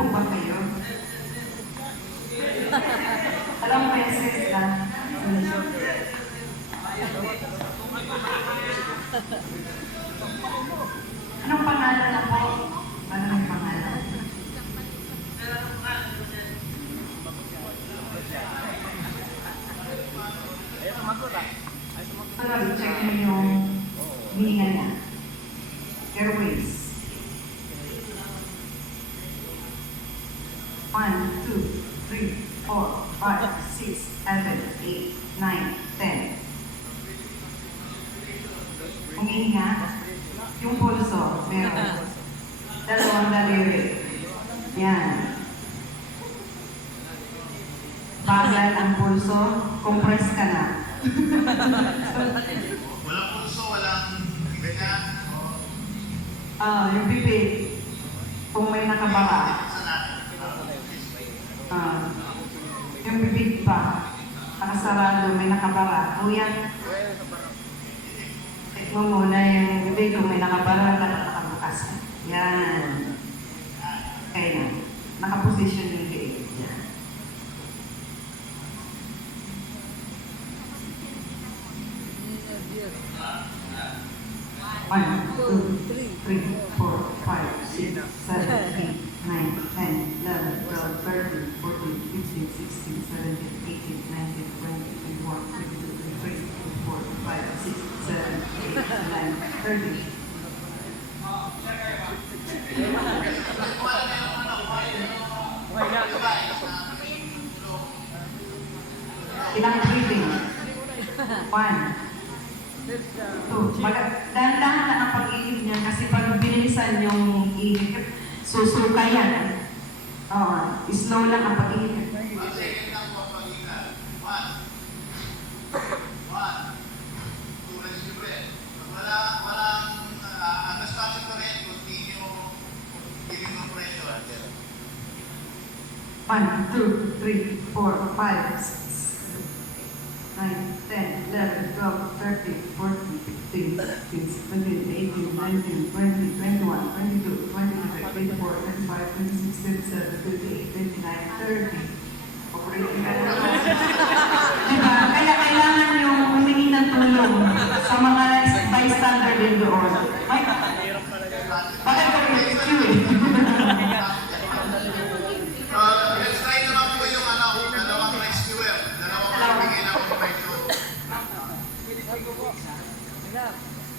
po ba kayo? Alam mo yung sex lang? Anong pangalan na po? Anong pangalan? Pero check mo yung hininga niya. Airways. 1, 2, 3, 4, 5, 6, 7, 8, 9, 10. Humihinga. Yung pulso, meron. Dalawang daliri. Yan. Bagal ang pulso, compress ka na. Walang pulso, walang ganyan. Yung bibig, kung may nakabara. Yung bibig pa, nakasarado, may nakabara. Kuya, tignan mo muna yung bibig, kung may nakabara, nakabukas. Yan. Kaya na. Nakaposition yung bibig. Yan. One, two, three, 4, 5, 6, 7, 8, 9, 10, 11, 12, 13, 14, 15, 16, 17, 18, 19, 20, 21, 22, 23, 24, 25, 6, 7, 8, 9, 30. Ilang breathing? 1, 2. Dahan-dahan na ang pag-ihip niya kasi pag bilisan yung ihip, susuka yan. Slow lang ang pag-ihip. One, two, three, 4, 5, 6, 9, 10, 11, 12, 13, 14, 15, 16, 17, 18, 19, 20, 21, 22, 23, 24, 25, 26, 27, 28, 29, 30. Operating ka na.